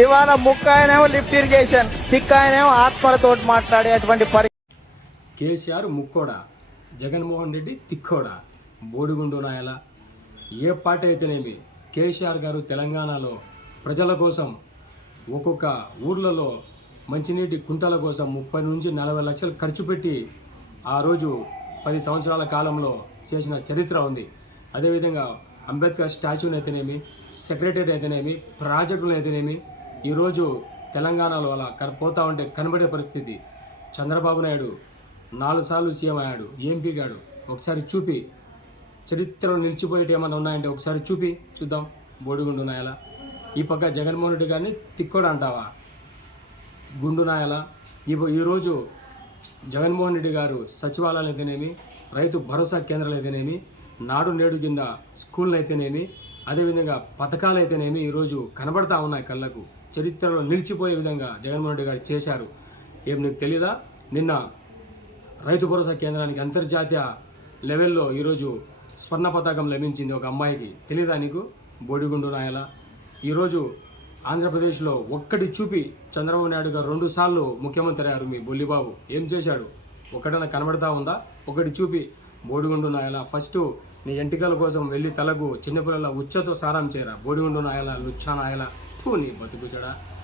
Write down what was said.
ఇవాళ ముక్క ఆయనేమో లిఫ్ట్ ఇరిగేషన్ తిక్క ఆయనేమో ఆత్మలతో మాట్లాడేటువంటి పరి కేసీఆర్ ముక్కోడ జగన్మోహన్ రెడ్డి తిక్కోడ బోడిగుండు నాయల. ఏ పాట అయితేనేమి కేసీఆర్ గారు తెలంగాణలో ప్రజల కోసం ఒక్కొక్క ఊర్లలో మంచినీటి కుంటల కోసం ముప్పై నుంచి నలభై లక్షలు ఖర్చు పెట్టి ఆ రోజు పది సంవత్సరాల కాలంలో చేసిన చరిత్ర ఉంది. అదేవిధంగా అంబేద్కర్ స్టాచ్యూని అయితేనేమి సెక్రటరీ అయితేనేమి ప్రాజెక్టులు అయితేనేమి ఈరోజు తెలంగాణలో అలా కన పోతా ఉంటే కనబడే పరిస్థితి. చంద్రబాబు నాయుడు నాలుగు సార్లు సీఎం అయ్యాడు ఏం గాడు ఒకసారి చూపి. చరిత్రలో నిలిచిపోయేటి ఏమైనా ఉన్నాయంటే ఒకసారి చూపి. చూద్దాం. బోడిగుండు నాయల. ఈ పక్క జగన్మోహన్ రెడ్డి గారిని తిక్కోడు అంటావా? గుండు నాయల. ఈరోజు జగన్మోహన్ రెడ్డి గారు సచివాలయాలు అయితేనేమి రైతు భరోసా కేంద్రాలు అయితేనేమి నాడు నేడు కింద స్కూళ్ళు అయితేనేమి అదేవిధంగా పథకాలు అయితేనేమి ఈరోజు కనబడతా ఉన్నాయి కళ్ళకు. చరిత్రలో నిలిచిపోయే విధంగా జగన్మోహన్ రెడ్డి గారు చేశారు. ఏం నీకు తెలీదా? నిన్న రైతు భరోసా కేంద్రానికి అంతర్జాతీయ లెవెల్లో ఈరోజు స్వర్ణ పతాకం లభించింది ఒక అమ్మాయికి. తెలీదా నీకు? బోడిగుండు నాయల. ఈరోజు ఆంధ్రప్రదేశ్లో ఒక్కటి చూపి చంద్రబాబు నాయుడు గారు రెండుసార్లు ముఖ్యమంత్రి అయ్యారు మీ బొల్లిబాబు. ఏం చేశాడు? ఒకటన కనబడతా ఉందా? ఒకటి చూపి. బోడిగుండు నాయల ఫస్ట్ నీ ఎంటికల కోసం వెళ్ళి తలకు చిన్నపిల్లల ఉచ్చతో సారం చేయరా? బోడిగుండు నాయల లుచ్చా నాయల. प्तो निव बाति को